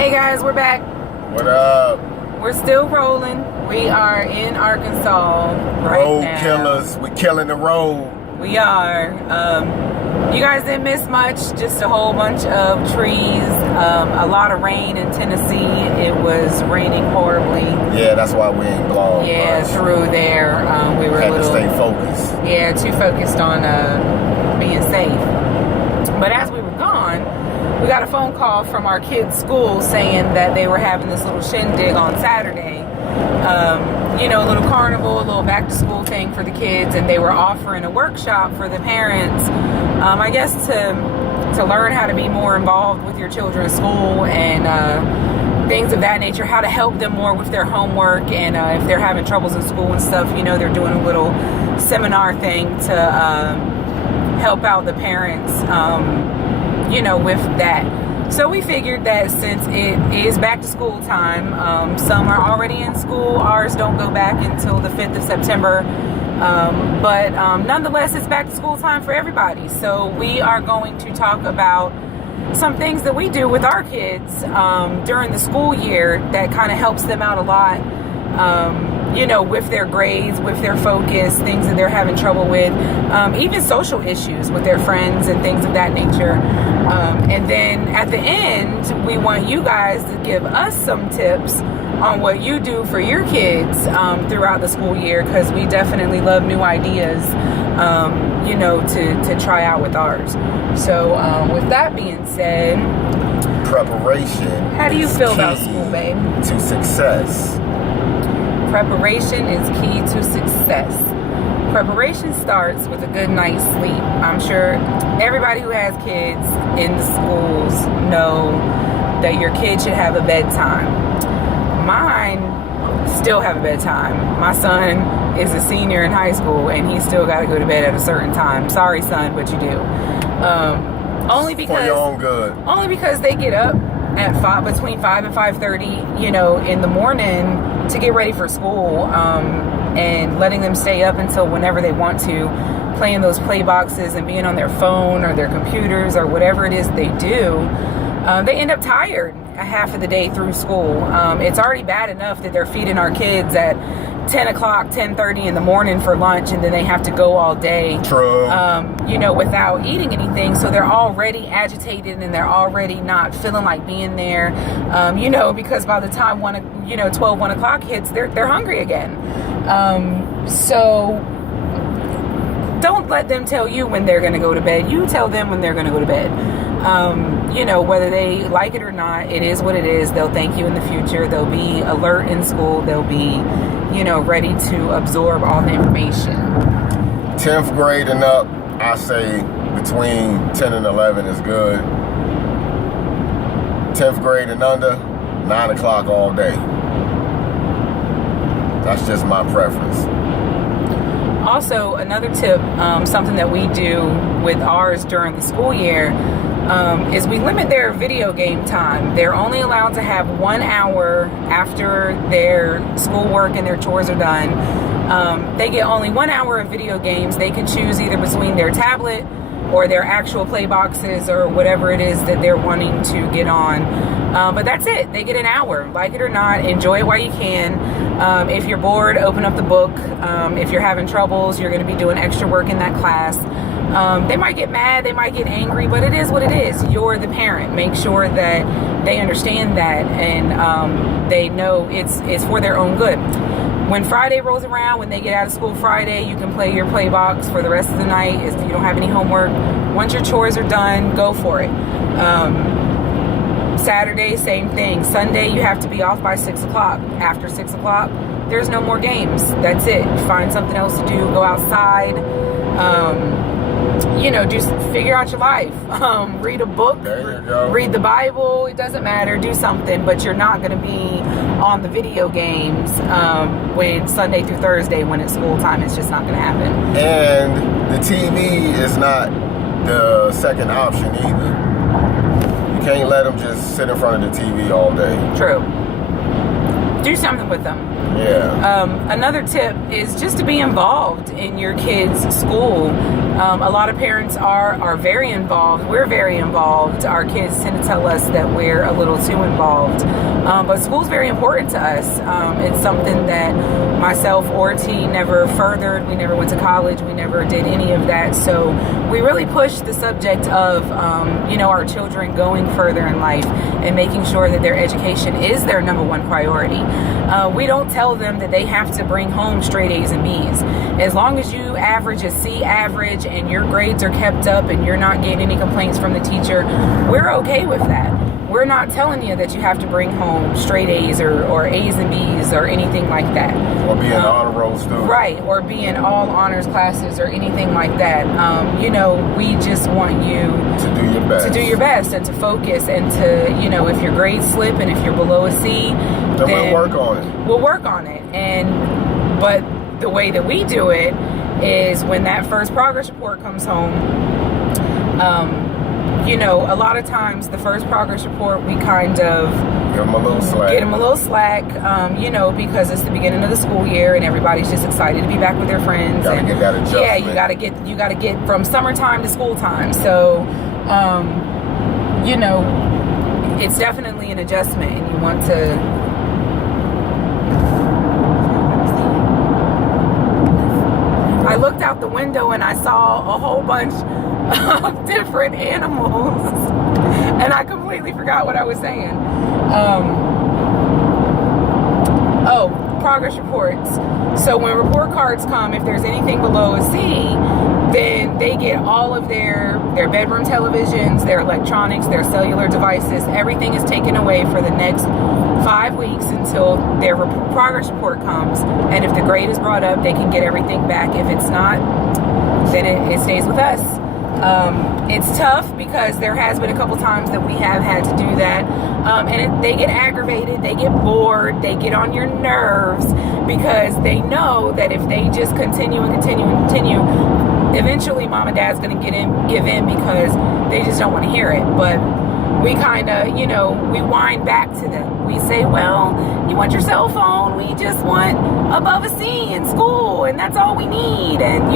Hey guys, we're back. What up? We're still rolling. We are in Arkansas right Road now. killers. We killing the road. We are. You guys didn't miss much. Just a whole bunch of trees. A lot of rain in Tennessee. It was raining horribly. Yeah, that's why we ain't blown. Yeah, much. through there. We were Had a little. to stay focused. Yeah, too focused on being safe. But as we were gone, we got a phone call from our kids' school saying that they were having this little shindig on Saturday. A little carnival, a little back to school thing for the kids, and they were offering a workshop for the parents, I guess to learn how to be more involved with your children's school and things of that nature, how to help them more with their homework, and if they're having troubles in school and stuff, they're doing a little seminar thing to help out the parents, with that. So we figured that since it is back to school time, some are already in school, ours don't go back until the 5th of September, but nonetheless it's back to school time for everybody. So we are going to talk about some things that we do with our kids during the school year that kind of helps them out a lot, with their grades, with their focus, things that they're having trouble with, even social issues with their friends and things of that nature. And then at the end, we want you guys to give us some tips on what you do for your kids throughout the school year, because we definitely love new ideas, to try out with ours. So with that being said, Preparation. How do you feel about key school, babe? To success. Preparation is key to success. Preparation starts with a good night's sleep. I'm sure everybody who has kids in the schools know that your kid should have a bedtime. Mine still have a bedtime. My son is a senior in high school and he's still got to go to bed at a certain time. Sorry, son, but you do. Only because for your own good. Only because they get up at between 5 and 5:30, in the morning to get ready for school, and letting them stay up until whenever they want to, playing those play boxes and being on their phone or their computers or whatever it is they do. They end up tired a half of the day through school. It's already bad enough that they're feeding our kids at 10 o'clock, 10:30 in the morning for lunch, and then they have to go all day, True. Without eating anything. So they're already agitated and they're already not feeling like being there, because by the time 1 o'clock hits, they're hungry again. So don't let them tell you when they're going to go to bed. You tell them when they're going to go to bed. Whether they like it or not, it is what it is. They'll thank you in the future. They'll be alert in school. They'll be, ready to absorb all the information. 10th grade and up, I say between 10 and 11 is good. 10th grade and under, 9 o'clock all day. That's just my preference. Also, another tip, something that we do with ours during the school year, is we limit their video game time. They're only allowed to have 1 hour after their schoolwork and their chores are done. They get only 1 hour of video games. They can choose either between their tablet or their actual play boxes or whatever it is that they're wanting to get on. But that's it. They get an hour. Like it or not, enjoy it while you can. If you're bored, open up the book. If you're having troubles, you're going to be doing extra work in that class. They might get mad, they might get angry, but it is what it is. You're the parent. Make sure that they understand that and they know it's for their own good. When Friday rolls around, when they get out of school Friday, you can play your play box for the rest of the night if you don't have any homework. Once your chores are done, go for it. Saturday, same thing. Sunday, you have to be off by 6 o'clock. After 6 o'clock, there's no more games. That's it. Find something else to do. Go outside. Just figure out your life. Read a book. There you go. Read the Bible. It doesn't matter. Do something, but you're not going to be on the video games when Sunday through Thursday when it's school time. It's just not going to happen. And the TV is not the second option either. You can't let them just sit in front of the TV all day. True. do something with them. Yeah. Another tip is just to be involved in your kids' school. A lot of parents are very involved. We're very involved. Our kids tend to tell us that we're a little too involved. But school's very important to us. It's something that myself or T never furthered. We never went to college. We never did any of that. So we really push the subject of, our children going further in life and making sure that their education is their number one priority. We don't tell them that they have to bring home straight A's and B's. As long as you average a C average and your grades are kept up and you're not getting any complaints from the teacher, we're okay with that. We're not telling you that you have to bring home straight A's or A's and B's or anything like that. Or be an honor roll student. Right, or be in all honors classes or anything like that. We just want you to do your best. To do your best and to focus and to, if your grades slip and if you're below a C, then we'll work on it. We'll work on it. But the way that we do it is when that first progress report comes home, a lot of times the first progress report, we kind of give them a little slack. Get them a little slack, because it's the beginning of the school year and everybody's just excited to be back with their friends. Gotta get that adjustment. Yeah, you gotta get from summertime to school time. So, it's definitely an adjustment, and you want to. I looked out the window and I saw a whole bunch of different animals, and I completely forgot what I was saying. Progress reports. So when report cards come, if there's anything below a C, then they get all of their bedroom televisions, their electronics, their cellular devices. Everything is taken away for the next 5 weeks until their progress report comes. And if the grade is brought up, they can get everything back. If it's not, then it stays with us. It's tough because there has been a couple times that we have had to do that. They get aggravated, they get bored, they get on your nerves because they know that if they just continue, eventually mom and dad's going to give in because they just don't want to hear it. But we kind of, we whine back to them. We say, well, you want your cell phone? We just want above a C in school, and that's all we need. And,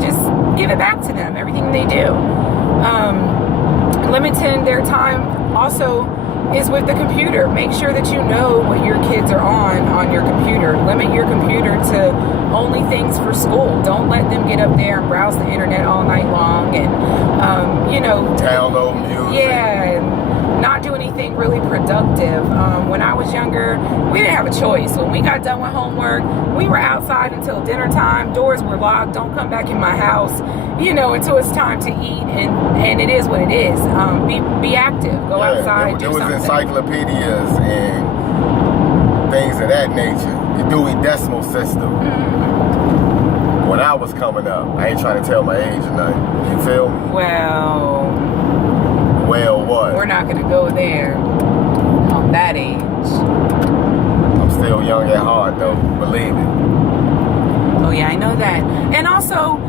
just give it back to them, everything they do. Limiting their time also is with the computer. Make sure that you know what your kids are on your computer. Limit your computer to only things for school. Don't let them get up there and browse the internet all night long and, download music. Yeah, and not do anything really productive. When I was younger, we didn't have a choice. When we got done with homework, we were outside until dinner time. Doors were locked. Don't come back in my house, until it's time to eat. And it is what it is. Be active. Go outside. Do something. It was encyclopedias and things of that nature. The Dewey Decimal System. Mm-hmm. When I was coming up, I ain't trying to tell my age or nothing. You feel me? Well, what? We're not going to go there on that age. I'm still young at heart, though. Believe it. Oh, yeah, I know that. And also,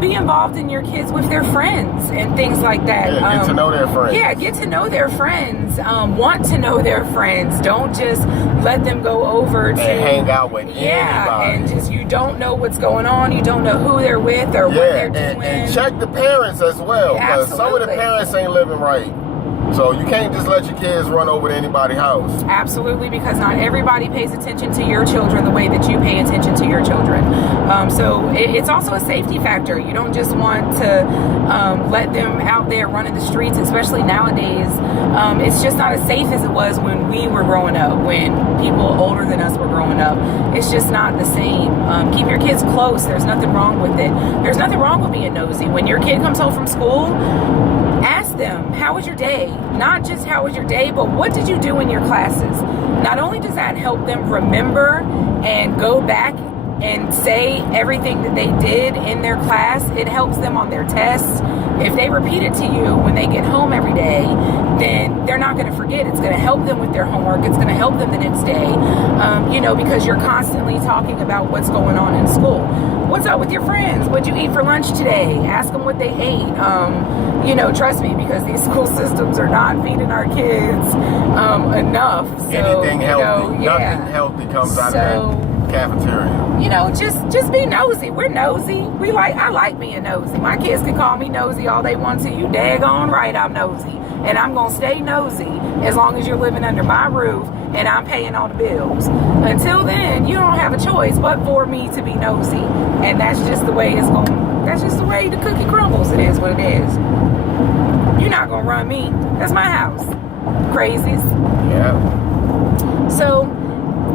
be involved in your kids with their friends and things like that. Yeah, get to know their friends. Yeah, get to know their friends. Want to know their friends. Don't just let them go over to hang out with anybody. And just you don't know what's going on. You don't know who they're with or what they're doing. And check the parents as well, because some of the parents ain't living right. So you can't just let your kids run over to anybody's house. Absolutely, because not everybody pays attention to your children the way that you pay attention to your children. So it's also a safety factor. You don't just want to let them out there running the streets, especially nowadays. It's just not as safe as it was when we were growing up, when people older than us were growing up. It's just not the same. Keep your kids close. There's nothing wrong with it. There's nothing wrong with being nosy. When your kid comes home from school, ask them, how was your day? Not just how was your day, but what did you do in your classes? Not only does that help them remember and go back and say everything that they did in their class, it helps them on their tests. if they repeat it to you when they get home every day, then they're not going to forget. It's going to help them with their homework. It's going to help them the next day, because you're constantly talking about what's going on in school. What's up with your friends? What'd you eat for lunch today? Ask them what they ate. Trust me, because these school systems are not feeding our kids enough. So, anything healthy, nothing healthy comes out of that cafeteria. Just be nosy. We're nosy. I like being nosy. My kids can call me nosy all they want to. You daggone right, I'm nosy. And I'm going to stay nosy as long as you're living under my roof and I'm paying all the bills. Until then, you don't have a choice but for me to be nosy. And that's just the way it's going. That's just the way the cookie crumbles. It is what it is. You're not going to run me. That's my house. Crazies. Yeah. So,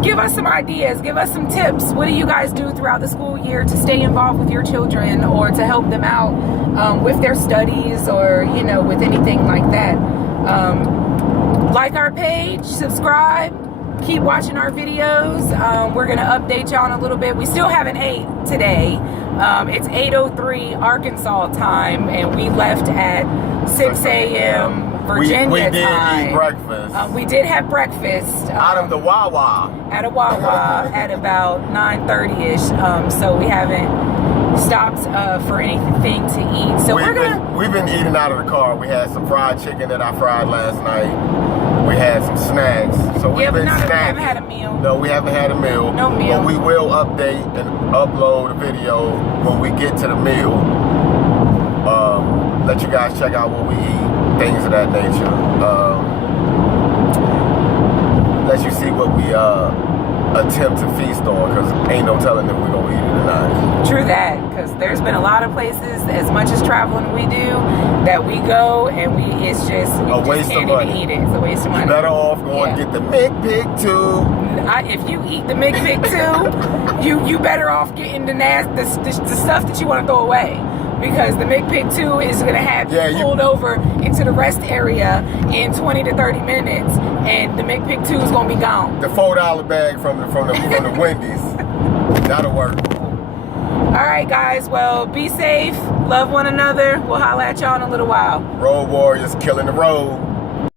give us some ideas. Give us some tips. What do you guys do throughout the school year to stay involved with your children or to help them out with their studies or, with anything like that? Like our page, subscribe, keep watching our videos. We're going to update y'all in a little bit. We still haven't ate today. It's 8:03 Arkansas time, and we left at 6 a.m. Virginia we did time. Eat breakfast. We did have breakfast. Out of the Wawa. At a Wawa at about 9:30ish. So we haven't stopped for anything to eat. So we've been eating out of the car. We had some fried chicken that I fried last night. We had some snacks. So we've been snacking. We haven't had a meal. No, we haven't had a meal. No meal. But we will update and upload a video when we get to the meal. Let you guys check out what we eat, things of that nature. Let you see what we attempt to feast on, because ain't no telling if we're going to eat it or not. True that, because there's been a lot of places, as much as traveling we do, that we go and it's just a waste of money. Eat it. It's a waste of money. You're better off going to get the McPick 2. If you eat the McPick 2, you better off getting the stuff that you want to throw away. Because the McPick 2 is going to have you pulled over into the rest area in 20 to 30 minutes, and the McPick 2 is going to be gone. The $4 bag from the Wendy's. That'll work. All right, guys. Well, be safe. Love one another. We'll holla at y'all in a little while. Road warriors killing the road.